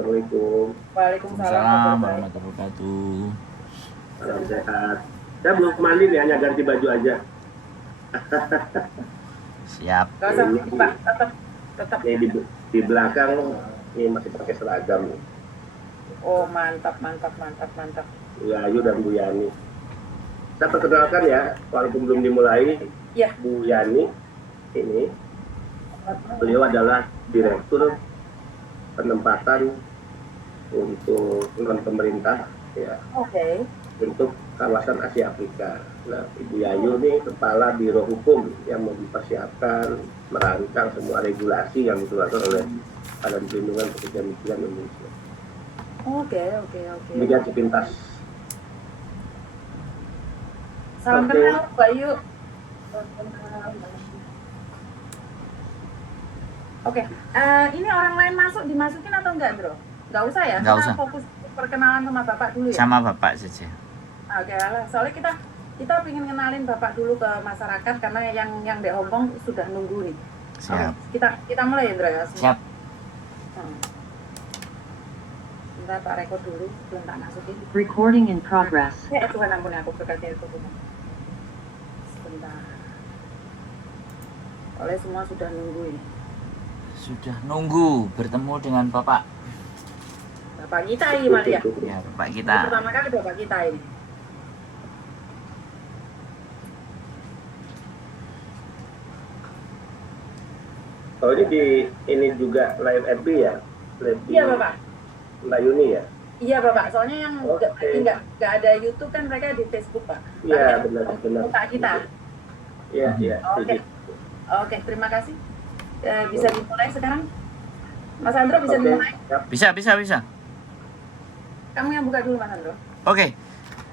Assalamualaikum. Waalaikumsalam Waalaikumsalam warahmatullahi warahmatullahi wabarakatuh. Salam wabarakatuh. sehat. Saya belum mandi nih, hanya ganti baju aja. Siap. Gak usah, Ini, Pak. Tetap. di belakang ini masih pakai seragam nih. Oh, mantap. Bu Ayu dan Bu Yani. Saya perkenalkan ya, walaupun belum dimulai, Ya. Bu Yani ini beliau adalah direktur penempatan untuk non pemerintah ya Oke. untuk kawasan Asia Afrika. Nah, Ibu Yayu ini kepala Biro Hukum yang mempersiapkan, merancang semua regulasi yang dikeluarkan oleh Badan Perlindungan Pekerja Migran Indonesia. Oke. Demikian sepintas. Salam Oke. kenal, Bayu. Oke. Ini orang lain dimasukin atau enggak, Bro? Enggak usah ya. Nggak Kita usah. fokus perkenalan sama Bapak dulu ya. Sama Bapak saja. Oke, soalnya kita pengen kenalin Bapak dulu ke masyarakat karena yang di Hongkong sudah nunggu nih. Siap. Oke, kita mulai ya, Bro ya. Siap. Bentar, Pak rekod dulu sebelum tak masukin. Recording in progress. Ya Tuhan ampun aku berkati itu. Sebentar. Oleh semua sudah nunggu ini. Sudah nunggu bertemu dengan Bapak. Bapak kita ini Maria. Ya, Bapak kita. Ini pertama kali Bapak kita ini. Oh, ini juga live FB ya? Live Iya Bapak. Mbak Yuni ya? Iya Bapak. Soalnya yang Oke. nggak ada YouTube kan mereka di Facebook Pak. Iya, Tapi benar. Muka kita. Iya. Oke. Oke, terima kasih. Bisa dimulai sekarang? Mas Andro bisa Oke, dimulai? siap. Bisa. Kamu yang buka dulu Mas Andro. Oke.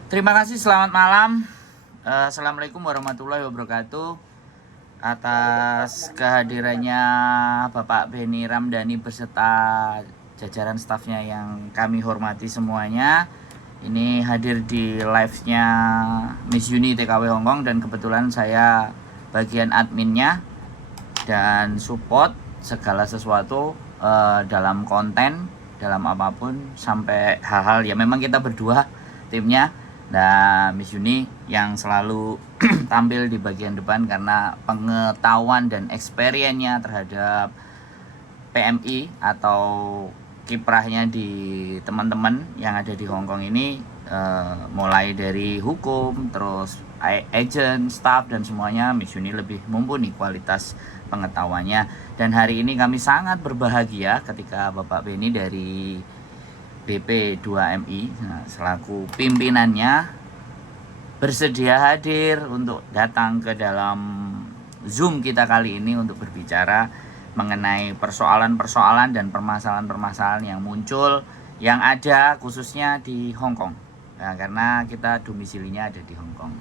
Terima kasih, selamat malam. Assalamualaikum warahmatullahi wabarakatuh. Atas kehadirannya Bapak Benny Ramdhani beserta jajaran stafnya yang kami hormati semuanya. Ini hadir di live-nya Miss Uni TKW Hongkong dan kebetulan saya bagian adminnya dan support segala sesuatu dalam konten, dalam apapun sampai hal-hal ya memang kita berdua timnya. Nah, Miss Uni yang selalu tampil di bagian depan karena pengetahuan dan experience-nya terhadap PMI atau kiprahnya di teman-teman yang ada di Hongkong ini mulai dari hukum, terus agent, staff dan semuanya Miss Uni lebih mumpuni kualitas pengetahuannya. Dan hari ini kami sangat berbahagia ketika Bapak Benny dari BP2MI selaku pimpinannya bersedia hadir untuk datang ke dalam Zoom kita kali ini untuk berbicara mengenai persoalan-persoalan dan permasalahan-permasalahan yang muncul yang ada khususnya di Hongkong. Nah, karena kita domisilinya ada di Hongkong.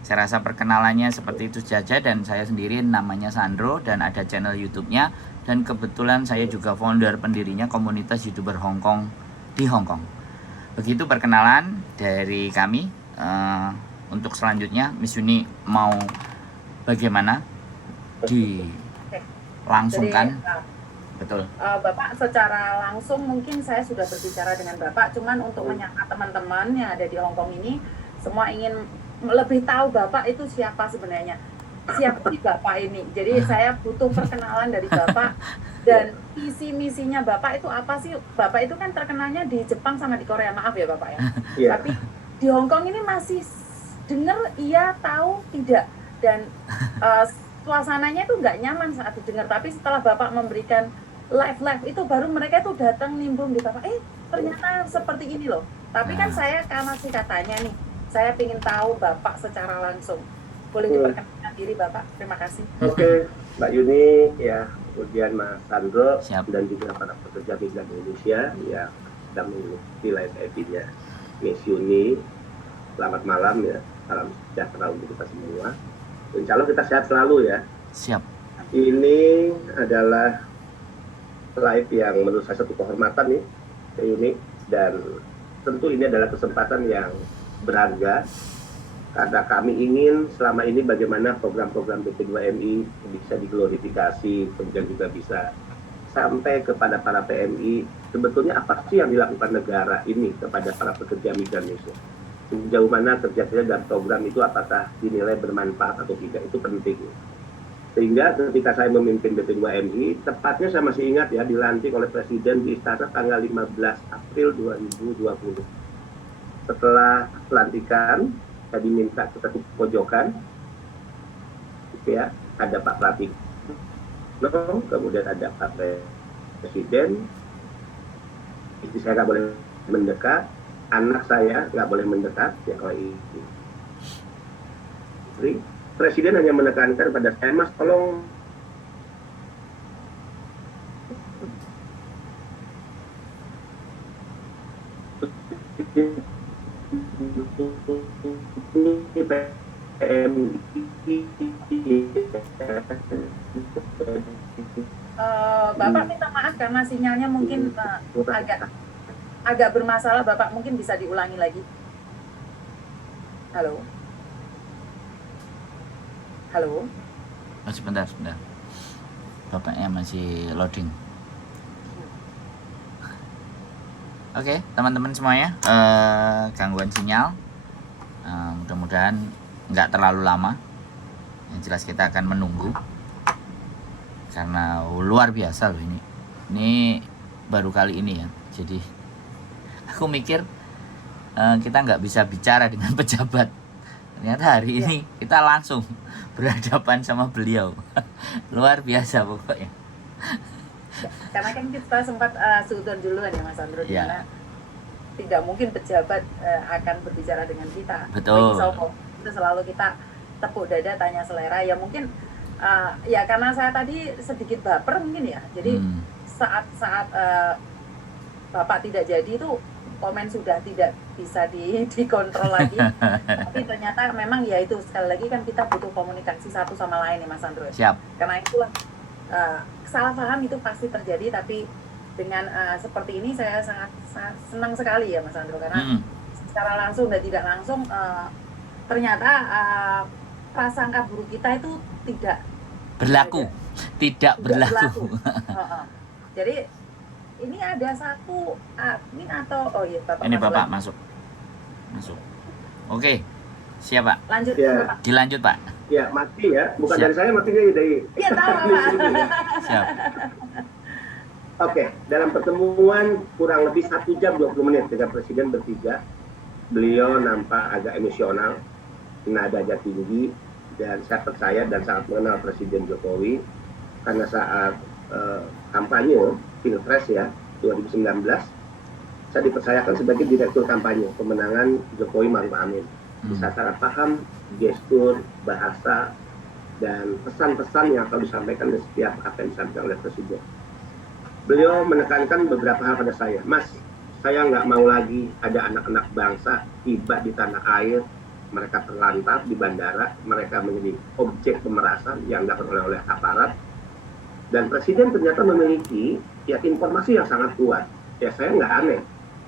Saya rasa perkenalannya seperti itu saja dan saya sendiri namanya Sandro dan ada channel YouTube-nya dan kebetulan saya juga founder pendirinya komunitas YouTuber Hongkong di Hongkong. Begitu perkenalan dari kami. Untuk selanjutnya Miss Uni mau bagaimana dilangsungkan? Betul. Bapak secara langsung mungkin saya sudah berbicara dengan Bapak, cuman untuk menyapa teman-teman yang ada di Hongkong ini semua ingin lebih tahu Bapak itu siapa sebenarnya. Siapa sih Bapak ini? Jadi saya butuh perkenalan dari Bapak dan visi misinya Bapak itu apa sih? Bapak itu kan terkenalnya di Jepang sama di Korea, maaf ya Bapak ya. Iya. Tapi di Hongkong ini masih dengar iya, tahu tidak, dan suasananya itu nggak nyaman saat didengar. Tapi setelah Bapak memberikan live itu baru mereka itu datang nimbrung di Bapak. Ternyata seperti ini loh. Tapi kan saya karena sih katanya nih, saya ingin tahu Bapak secara langsung. Boleh diperkenalkan diri Bapak? Terima kasih. Oke, Mbak Yuni ya, kemudian Mas Sandro. Siap. Dan juga para pekerja migran Indonesia yang sedang mengikuti live FB-nya Miss Yuni. Selamat malam ya, salam sejahtera untuk kita semua. Insya Allah kita sehat selalu ya. Siap. Ini adalah live yang menurut saya satu kehormatan nih, unik, dan tentu ini adalah kesempatan yang berharga karena kami ingin selama ini bagaimana program-program BP2MI bisa diglorifikasi, kemudian juga bisa sampai kepada para PMI, sebetulnya apa sih yang dilakukan negara ini kepada para pekerja migran Indonesia? Sejauh mana kerja-kerja dan program itu apakah dinilai bermanfaat atau tidak, itu penting. Sehingga ketika saya memimpin BP2MI, tepatnya saya masih ingat ya, dilantik oleh Presiden di Istana tanggal 15 April 2020. Setelah pelantikan, saya diminta ke satu pojokan, ya, ada Pak Pratikno, kemudian ada Pak Presiden, istri saya nggak boleh mendekat, anak saya nggak boleh mendekat, ya kalau istri. Presiden hanya menekankan pada saya, Mas, tolong Bapak minta maaf karena sinyalnya mungkin agak bermasalah. Bapak mungkin bisa diulangi lagi. Halo. Halo. Oh, sebentar. Bapaknya masih loading. Oke, teman-teman semuanya, gangguan sinyal. Mudah-mudahan nggak terlalu lama. Yang jelas kita akan menunggu. Karena luar biasa loh ini. Ini baru kali ini ya. Jadi aku mikir kita nggak bisa bicara dengan pejabat. Ternyata hari ini kita langsung berhadapan sama beliau. Luar biasa pokoknya. Karena kan kita sempat suudon duluan ya Mas Andro, Ya. dimana tidak mungkin pejabat akan berbicara dengan kita. Betul. Itu selalu kita tepuk dada, tanya selera. Ya mungkin ya karena saya tadi sedikit baper mungkin ya. Jadi saat Bapak tidak jadi itu komen sudah tidak bisa dikontrol lagi. Tapi ternyata memang ya itu, sekali lagi kan kita butuh komunikasi satu sama lain ya Mas Andro. Siap. Karena itulah salah paham itu pasti terjadi, tapi dengan seperti ini saya sangat senang sekali ya Mas Andro, karena secara langsung dan tidak langsung ternyata prasangka buruk kita itu tidak berlaku. Jadi ini ada satu admin atau Bapak Ini masuk Bapak lagi. masuk. Oke, siap Pak. Lanjut Ya. Bapak. Dilanjut Pak. ya mati ya, bukan Siap. dari saya, matinya dari Iya tahu Bapak. Siap. Oke, dalam pertemuan kurang lebih 1 jam 20 menit dengan Presiden bertiga, beliau nampak agak emosional, nadanya tinggi, dan saya percaya dan sangat mengenal Presiden Jokowi, karena saat kampanye Pilpres ya 2019, saya dipercayakan sebagai direktur kampanye pemenangan Jokowi Maruf Amin. Bisa sangat paham gestur, bahasa, dan pesan-pesan yang akan disampaikan di setiap apa yang disampaikan oleh Presiden. Beliau menekankan beberapa hal pada saya, Mas, saya nggak mau lagi ada anak-anak bangsa tiba di tanah air, mereka terlantar di bandara, mereka menjadi objek pemerasan yang dilakukan oleh aparat. Dan Presiden ternyata memiliki informasi yang sangat kuat. Ya saya nggak aneh.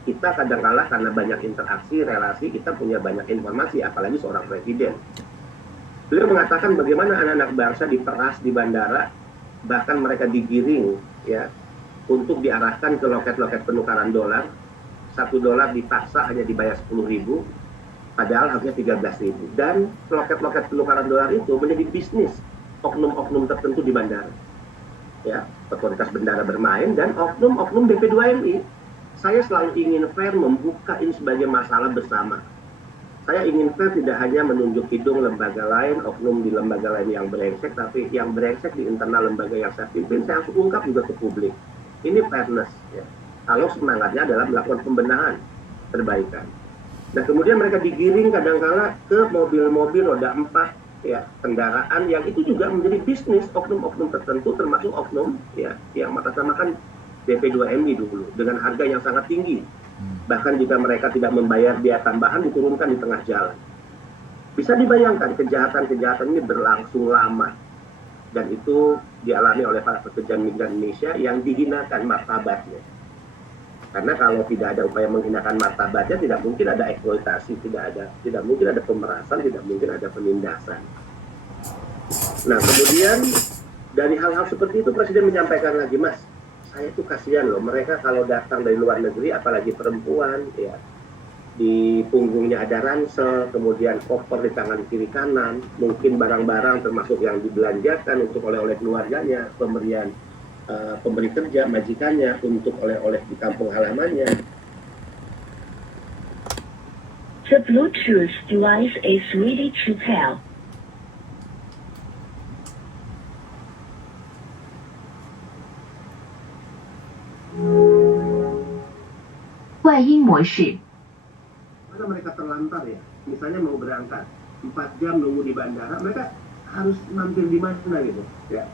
Kita kadang-kala karena banyak interaksi, relasi, kita punya banyak informasi, apalagi seorang Presiden. Beliau mengatakan bagaimana anak-anak bangsa diperas di bandara, bahkan mereka digiring ya untuk diarahkan ke loket-loket penukaran dolar. $1 dipaksa hanya dibayar 10.000, padahal harusnya 13.000. Dan loket-loket penukaran dolar itu menjadi bisnis oknum-oknum tertentu di bandara. Ya, otoritas bandara bermain dan oknum-oknum BP2MI. Saya selalu ingin fair membuka ini sebagai masalah bersama. Saya ingin fair tidak hanya menunjuk hidung lembaga lain, oknum di lembaga lain yang brengsek, tapi yang brengsek di internal lembaga yang saya pimpin, saya harus ungkap juga ke publik. Ini fairness. Ya. Kalau semangatnya adalah melakukan pembenahan, perbaikan. Nah kemudian mereka digiring kadang-kala ke mobil-mobil roda 4, ya, kendaraan yang itu juga menjadi bisnis oknum-oknum tertentu, termasuk oknum ya yang mengatasnamakan BP2MI dulu dengan harga yang sangat tinggi. Bahkan jika mereka tidak membayar biaya tambahan, diturunkan di tengah jalan. Bisa dibayangkan kejahatan-kejahatan ini berlangsung lama, dan itu dialami oleh para pekerja migran Indonesia yang dihinakan martabatnya. Karena kalau tidak ada upaya menghinakan martabatnya, tidak mungkin ada eksploitasi, tidak mungkin ada pemerasan, tidak mungkin ada penindasan. Nah kemudian dari hal-hal seperti itu Presiden menyampaikan lagi, Mas, saya tuh kasihan loh, mereka kalau datang dari luar negeri, apalagi perempuan, ya, di punggungnya ada ransel, kemudian koper di tangan kiri kanan, mungkin barang-barang termasuk yang dibelanjakan untuk oleh-oleh keluarganya, pemberi kerja, majikannya, untuk oleh-oleh di kampung halamannya. The Bluetooth device is ready to pair. 外音模式。 Karena mereka terlantar ya, misalnya mau berangkat 4 jam nunggu di bandara, mereka harus mampir di mana gitu ya.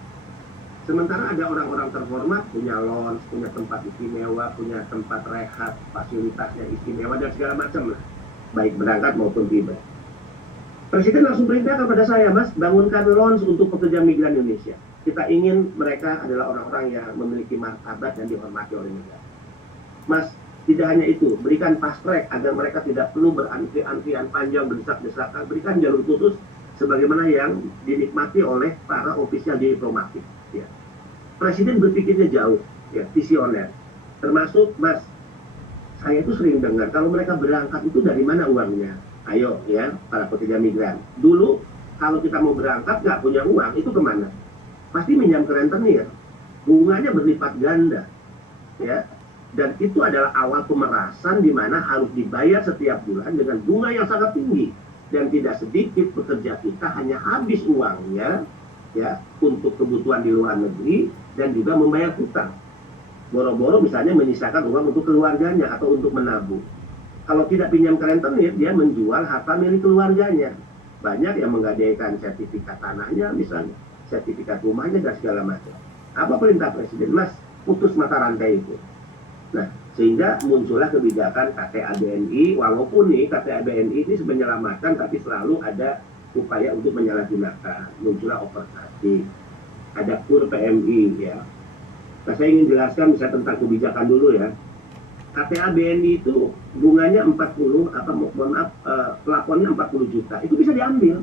Sementara ada orang-orang terhormat punya lounge, punya tempat istimewa, punya tempat rehat, fasilitasnya istimewa dan segala macam lah, baik berangkat maupun tiba. Presiden langsung perintah kepada saya, Mas, bangunkan lounge untuk pekerja migran Indonesia. Kita ingin mereka adalah orang-orang yang memiliki martabat dan dihormati oleh negara. Mas, tidak hanya itu, berikan fast track agar mereka tidak perlu berantri-antrian panjang, berdesak-desakan, berikan jalur khusus sebagaimana yang dinikmati oleh para ofisial diplomatik. Ya. Presiden berpikirnya jauh, ya, visioner. Termasuk, Mas, saya itu sering dengar kalau mereka berangkat itu dari mana uangnya. Ayo ya, para pekerja migran. Dulu kalau kita mau berangkat nggak punya uang, itu kemana? Pasti minjam ke rentenir. Bunganya berlipat ganda, ya. Dan itu adalah awal pemerasan di mana harus dibayar setiap bulan dengan bunga yang sangat tinggi. Dan tidak sedikit pekerja kita hanya habis uangnya, ya, untuk kebutuhan di luar negeri dan juga membayar hutang. Boro-boro misalnya menyisakan uang untuk keluarganya atau untuk menabung. Kalau tidak pinjam ke rentenir, dia menjual harta milik keluarganya. Banyak yang menggadaikan sertifikat tanahnya misalnya, sertifikat rumahnya dan segala macam. Apa perintah Presiden? Mas, putus mata rantai itu. Nah, sehingga muncullah kebijakan KTA BNI, walaupun nih KTA BNI ini menyelamatkan, tapi selalu ada upaya untuk menyalahgunakan. Muncullah operasi, ada KUR PMI, ya. Nah, saya ingin jelaskan misalnya tentang kebijakan dulu ya. KTA BNI itu bunganya 40, plafonnya 40 juta. Itu bisa diambil.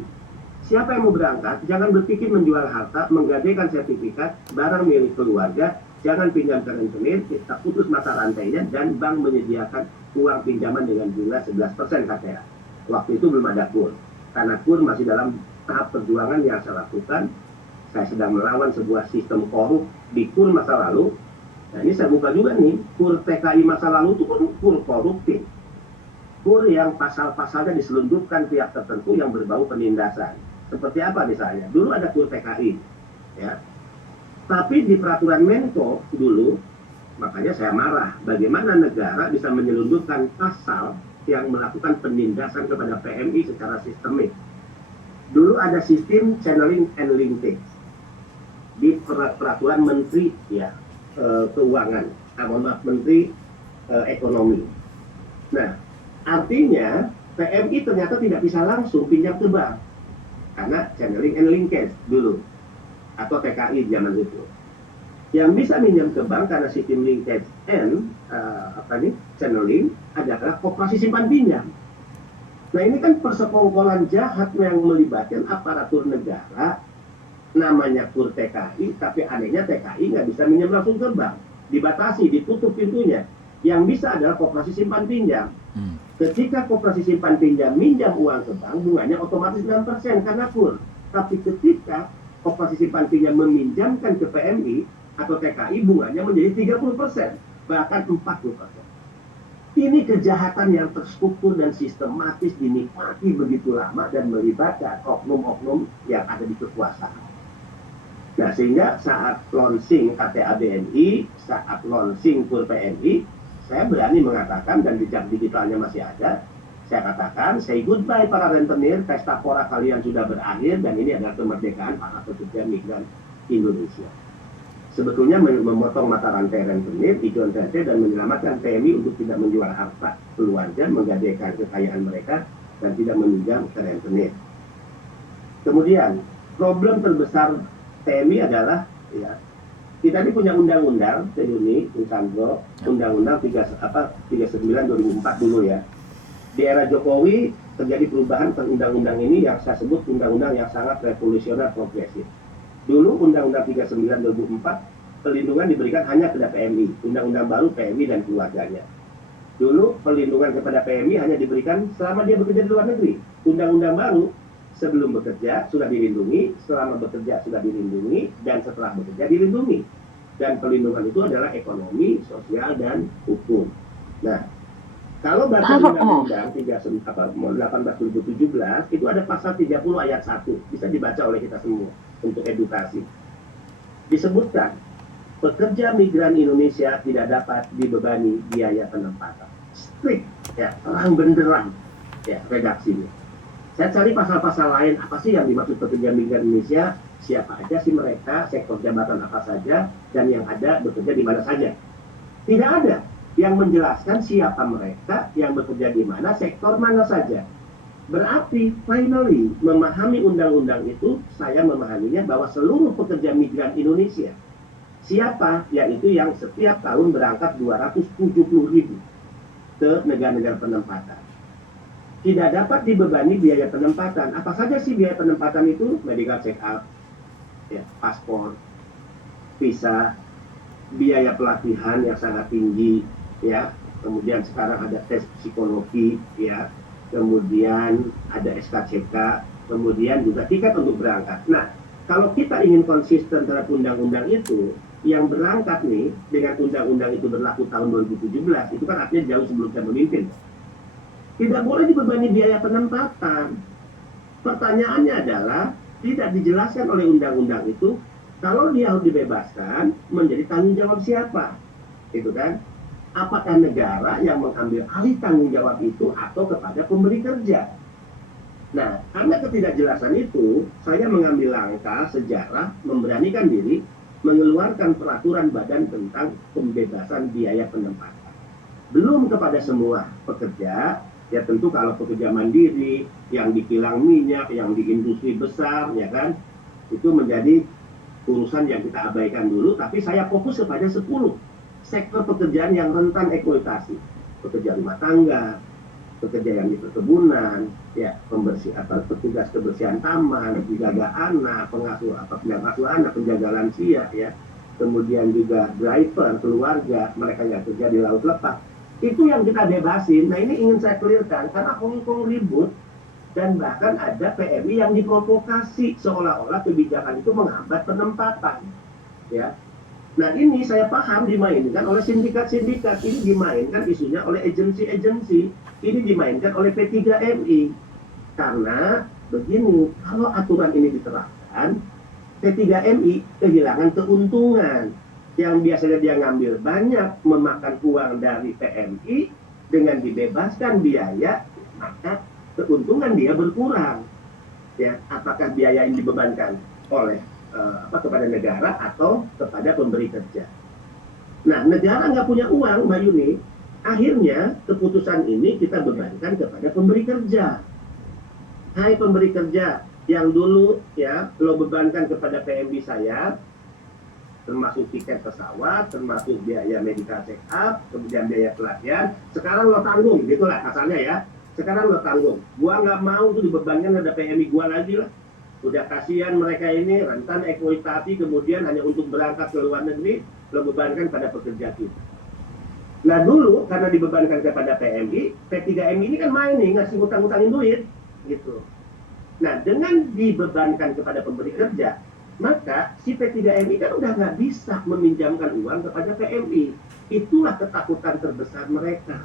Siapa yang mau berangkat, jangan berpikir menjual harta, menggadaikan sertifikat, barang milik keluarga, jangan pinjam ke rentenir, kita putus mata rantainya, dan bank menyediakan uang pinjaman dengan bunga 11% KTA. Waktu itu belum ada KUR. Karena KUR masih dalam tahap perjuangan yang saya lakukan, saya sedang melawan sebuah sistem korup di KUR masa lalu. Nah, ini saya buka juga nih, KUR TKI masa lalu itu KUR koruptif. KUR yang pasal-pasalnya diselundupkan pihak tertentu yang berbau penindasan. Seperti apa misalnya? Dulu ada KUR TKI, ya. Tapi di peraturan Menko dulu, makanya saya marah, bagaimana negara bisa menyelundupkan pasal yang melakukan penindasan kepada PMI secara sistemik. Dulu ada sistem channeling and linkage di peraturan Menteri, ya, Keuangan, Menteri Ekonomi. Nah, artinya PMI ternyata tidak bisa langsung pinjam ke bank karena channeling and linkage dulu, atau TKI zaman itu. Yang bisa minjam ke bank karena sistem linkage and channeling adalah koperasi simpan pinjam. Nah, ini kan persekongkolan jahat yang melibatkan aparatur negara, namanya KUR TKI, tapi anehnya TKI nggak bisa minjam langsung ke bank, dibatasi, ditutup pintunya. Yang bisa adalah koperasi simpan pinjam. Ketika koperasi simpan pinjam minjam uang ke bank, bunganya otomatis 6% karena KUR. Tapi ketika koperasi simpan pinjam meminjamkan ke PMI atau TKI, bunganya menjadi 30%, bahkan 40%. Ini kejahatan yang terstruktur dan sistematis dinikmati begitu lama dan melibatkan oknum-oknum yang ada di kekuasaan. Nah, sehingga saat launching KTA BNI, saat launching KUR PMI, saya berani mengatakan, dan jejak digitalnya masih ada, saya katakan, say goodbye para rentenir, pesta pora kalian sudah berakhir, dan ini adalah kemerdekaan para pekerja migran Indonesia. Sebetulnya memotong mata rantai rentenir, ijon rantai, dan menyelamatkan PMI untuk tidak menjual harta keluarga, menggadaikan kekayaan mereka, dan tidak meminjam ke rentenir. Kemudian, problem terbesar PMI adalah, ya, kita ini punya undang-undang, Yuni, Sandro, undang-undang 39/2004 dulu ya. Di era Jokowi terjadi perubahan undang-undang ini yang saya sebut undang-undang yang sangat revolusioner progresif. Dulu Undang-Undang 39/2004 pelindungan diberikan hanya kepada PMI. Undang-undang baru PMI dan keluarganya. Dulu pelindungan kepada PMI hanya diberikan selama dia bekerja di luar negeri. Undang-undang baru sebelum bekerja sudah dilindungi, selama bekerja sudah dilindungi, dan setelah bekerja dilindungi. Dan perlindungan itu adalah ekonomi, sosial, dan hukum. Nah, kalau baca Undang-Undang 18/2017 itu ada pasal 30 ayat 1, bisa dibaca oleh kita semua untuk edukasi. Disebutkan pekerja migran Indonesia tidak dapat dibebani biaya penempatan. Strict, ya, terang benderang, ya, redaksinya. Saya cari pasal-pasal lain, apa sih yang dimaksud pekerja migran Indonesia, siapa aja sih mereka, sektor jabatan apa saja, dan yang ada bekerja di mana saja. Tidak ada yang menjelaskan siapa mereka, yang bekerja di mana, sektor mana saja. Berarti, finally, memahami undang-undang itu, saya memahaminya bahwa seluruh pekerja migran Indonesia, siapa? Yaitu yang setiap tahun berangkat 270.000 ke negara-negara penempatan. Tidak dapat dibebani biaya penempatan. Apa saja sih biaya penempatan itu? Medical check up, ya, paspor, visa, biaya pelatihan yang sangat tinggi, ya. Kemudian sekarang ada tes psikologi, ya. Kemudian ada SKCK, kemudian juga tiket untuk berangkat. Nah, kalau kita ingin konsisten terhadap undang-undang itu, yang berangkat nih dengan undang-undang itu berlaku tahun 2017, itu kan artinya jauh sebelum saya memimpin. Tidak boleh dibebani biaya penempatan. Pertanyaannya adalah, tidak dijelaskan oleh undang-undang itu, kalau dia harus dibebaskan, menjadi tanggung jawab siapa? Itu kan? Apakah negara yang mengambil alih tanggung jawab itu atau kepada pemberi kerja? Nah, karena ketidakjelasan itu, saya mengambil langkah sejarah, memberanikan diri, mengeluarkan peraturan badan tentang pembebasan biaya penempatan. Belum kepada semua pekerja, ya tentu kalau pekerja mandiri, yang di kilang minyak, yang di industri besar, ya kan, itu menjadi urusan yang kita abaikan dulu, tapi saya fokus kepada 10 sektor pekerjaan yang rentan eksploitasi. Pekerja rumah tangga, pekerja yang di perkebunan, ya, petugas kebersihan taman, penjaga anak, pengasuh anak, penjaga lansia, ya, kemudian juga driver, keluarga, mereka yang kerja di laut lepas. Itu yang kita bebasin. Nah, ini ingin saya clearkan karena Hongkong ribut dan bahkan ada PMI yang diprovokasi seolah-olah kebijakan itu menghambat penempatan, ya. Nah, ini saya paham dimainkan oleh sindikat-sindikat, ini dimainkan isunya oleh agensi-agensi, ini dimainkan oleh P3MI. Karena begini, kalau aturan ini diterapkan, P3MI kehilangan keuntungan. Yang biasanya dia ngambil banyak, memakan uang dari PMI, dengan dibebaskan biaya, maka keuntungan dia berkurang. Ya, apakah biaya yang dibebankan oleh kepada negara atau kepada pemberi kerja. Nah, negara nggak punya uang, Mbak Yuni, akhirnya keputusan ini kita bebankan kepada pemberi kerja. Hai pemberi kerja, yang dulu ya lo bebankan kepada PMI saya, termasuk tiket pesawat, termasuk biaya medical check up, kemudian biaya pelatihan, sekarang lo tanggung, gitulah kasarnya ya. Sekarang lo tanggung. Gua nggak mau tuh dibebankan ada PMI gua lagi lah. Udah kasihan mereka ini rentan eksploitasi, kemudian hanya untuk berangkat ke luar negeri, lo bebankan pada pekerja kita. Nah dulu karena dibebankan kepada PMI, P3MI ini kan main nih, ngasih utang-utangin duit, gitu. Nah dengan dibebankan kepada pemberi kerja, maka si P3MI kan udah nggak bisa meminjamkan uang kepada PMI. Itulah ketakutan terbesar mereka.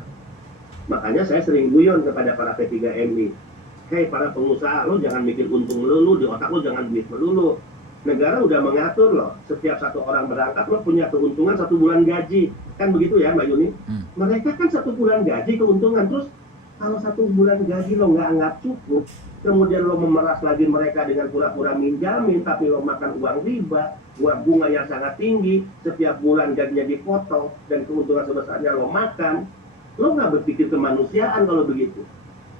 Makanya saya sering guyon kepada para P3MI. Hei para pengusaha, lo jangan mikir untung melulu, di otak lo jangan duit melulu. Negara udah mengatur loh, setiap satu orang berangkat lo punya keuntungan 1 bulan gaji. Kan begitu ya Mbak Yuni? Mereka kan 1 bulan gaji keuntungan, terus kalau 1 bulan gaji lo nggak anggap cukup, kemudian lo memeras lagi mereka dengan pura-pura minjamin, tapi lo makan uang riba, uang bunga yang sangat tinggi, setiap bulan gajinya dipotong, dan keuntungan sebesarnya lo makan, lo nggak berpikir kemanusiaan kalau begitu.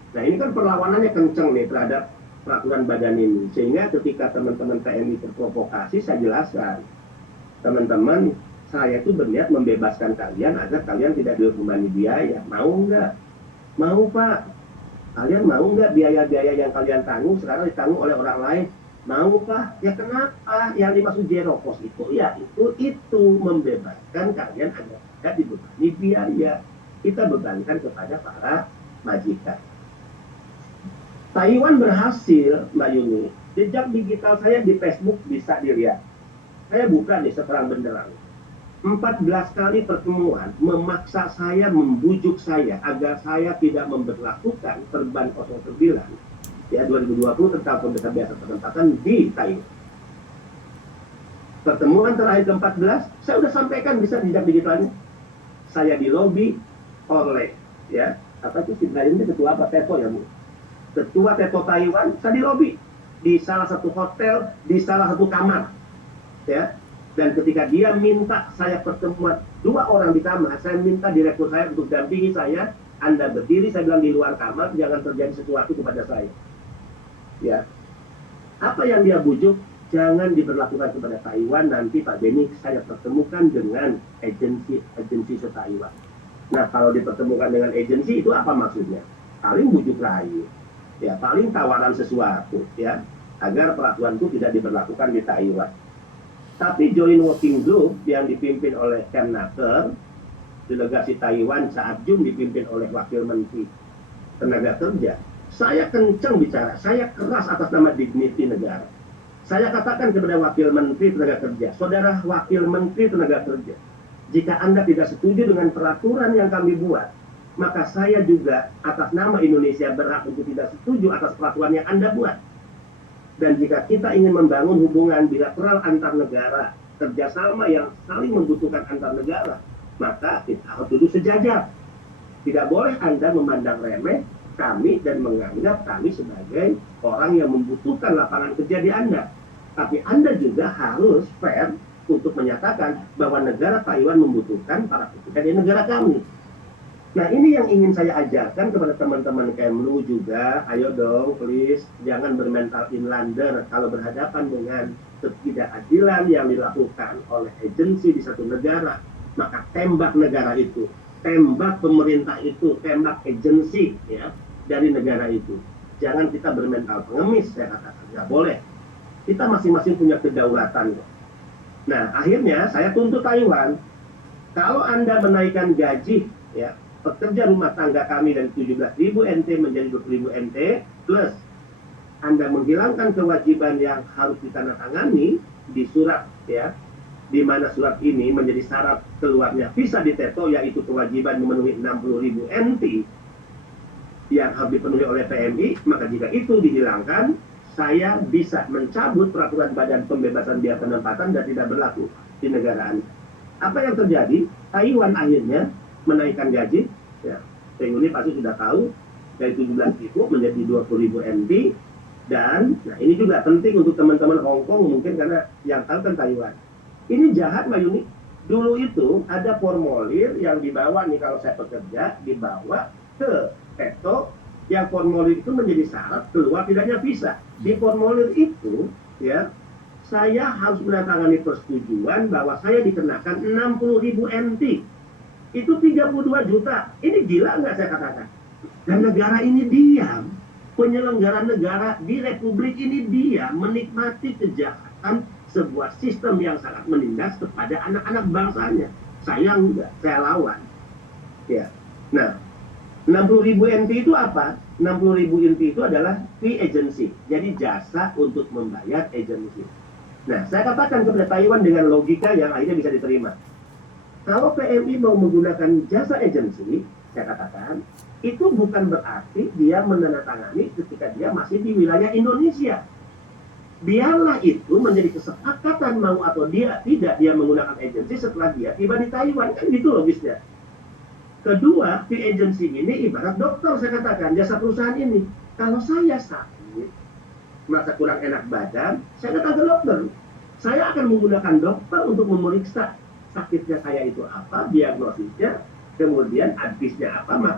Nah ini kan perlawanannya kenceng nih terhadap peraturan badan ini. Sehingga ketika teman-teman PMI terprovokasi, saya jelaskan. Teman-teman, saya itu berniat membebaskan kalian agar kalian tidak dibebani biaya. Mau nggak? Mau Pak. Kalian mau nggak biaya-biaya yang kalian tanggung sekarang ditanggung oleh orang lain? Mau Pak? Ya kenapa? Yang dimaksud zero cost itu, ya itu membebaskan kalian agar tidak dibebani biaya. Kita bebankan kepada para majikan. Taiwan berhasil, Mbak Yuni. Jejak digital saya di Facebook bisa dilihat. Saya buka nih seterang benderang. 14 kali pertemuan memaksa saya, membujuk saya agar saya tidak memberlakukan Perban 09 ya 2020 tentang pembebasan biasa penempatan di Taiwan. Pertemuan terakhir ke-14 saya sudah sampaikan, bisa jejak digitalnya. Saya dilobi oleh ya apa itu sebenarnya ketua apa Teto ya Bu, ketua Teto Taiwan. Saya dilobi di salah satu hotel, di salah satu kamar ya. Dan ketika dia minta saya pertemuan 2 orang di kamar, saya minta direktur saya untuk dampingi saya. Anda berdiri, saya bilang di luar kamar, jangan terjadi sesuatu kepada saya. Ya, apa yang dia bujuk, jangan diberlakukan kepada Taiwan. Nanti Pak Beni saya pertemukan dengan agensi se-Taiwan. Nah, kalau dipertemukan dengan agensi itu apa maksudnya? Paling bujuk rayu, ya, paling tawaran sesuatu, ya, agar peraturan itu tidak diberlakukan di Taiwan. Tapi Joint Working Group yang dipimpin oleh Kemnaker, delegasi Taiwan saat Jun dipimpin oleh Wakil Menteri Tenaga Kerja, saya kencang bicara, saya keras atas nama dignity negara. Saya katakan kepada Wakil Menteri Tenaga Kerja, Saudara Wakil Menteri Tenaga Kerja, jika Anda tidak setuju dengan peraturan yang kami buat, maka saya juga atas nama Indonesia berhak untuk tidak setuju atas peraturan yang Anda buat. Dan jika kita ingin membangun hubungan bilateral antar negara, kerjasama yang saling membutuhkan antar negara, maka kita harus duduk sejajar. Tidak boleh Anda memandang remeh kami dan menganggap kami sebagai orang yang membutuhkan lapangan kerja di Anda. Tapi Anda juga harus fair untuk menyatakan bahwa negara Taiwan membutuhkan para pekerja di negara kami. Nah, ini yang ingin saya ajarkan kepada teman-teman Kemlu juga. Ayo dong, please, jangan bermental inlander kalau berhadapan dengan ketidakadilan yang dilakukan oleh agensi di satu negara. Maka tembak negara itu, tembak pemerintah itu, tembak agensi ya dari negara itu. Jangan kita bermental pengemis, saya katakan. Nggak boleh. Kita masing-masing punya kedaulatan. Nah, akhirnya saya tuntut Taiwan. Kalau Anda menaikkan gaji, ya, pekerja rumah tangga kami dari 17.000 NT menjadi 20.000 NT, plus Anda menghilangkan kewajiban yang harus ditandatangani di surat, ya, di mana surat ini menjadi syarat keluarnya visa di Teto, yaitu kewajiban memenuhi 60.000 NT yang harus dipenuhi oleh PMI, maka jika itu dihilangkan, saya bisa mencabut peraturan Badan Pembebasan Biaya Penempatan dan tidak berlaku di negara Anda. Apa yang terjadi? Taiwan akhirnya menaikkan gaji, ya, ini pasti sudah tahu, dari 17.000 menjadi 20.000 NT, dan nah ini juga penting untuk teman-teman Hong Kong mungkin karena yang tahu kan Taiwan. Ini jahat Mbak Yuni, dulu itu ada formulir yang dibawa nih kalau saya bekerja, dibawa ke Teto, yang formulir itu menjadi syarat keluar tidaknya visa. Di formulir itu, ya, saya harus menandatangani persetujuan bahwa saya dikenakan 60.000 NT. Itu 32 juta. Ini gila nggak saya katakan? Dan negara ini diam. Penyelenggara negara di Republik ini diam menikmati kejahatan sebuah sistem yang sangat menindas kepada anak-anak bangsanya. Saya enggak, saya lawan. Ya. Nah, 60.000 NT itu apa? 60.000 NT itu adalah fee agency. Jadi jasa untuk membayar agensi. Nah, saya katakan kepada Taiwan dengan logika yang akhirnya bisa diterima. Kalau PMI mau menggunakan jasa agensi, saya katakan, itu bukan berarti dia menandatangani ketika dia masih di wilayah Indonesia. Biarlah itu menjadi kesepakatan mau atau dia tidak dia menggunakan agensi setelah dia tiba di Taiwan. Kan gitu logisnya. Kedua, fee agency ini ibarat dokter, saya katakan, jasa perusahaan ini. Kalau saya sakit, merasa kurang enak badan, saya datang ke dokter. Saya akan menggunakan dokter untuk memeriksa sakitnya saya itu apa, diagnosisnya, kemudian advisnya apa, maka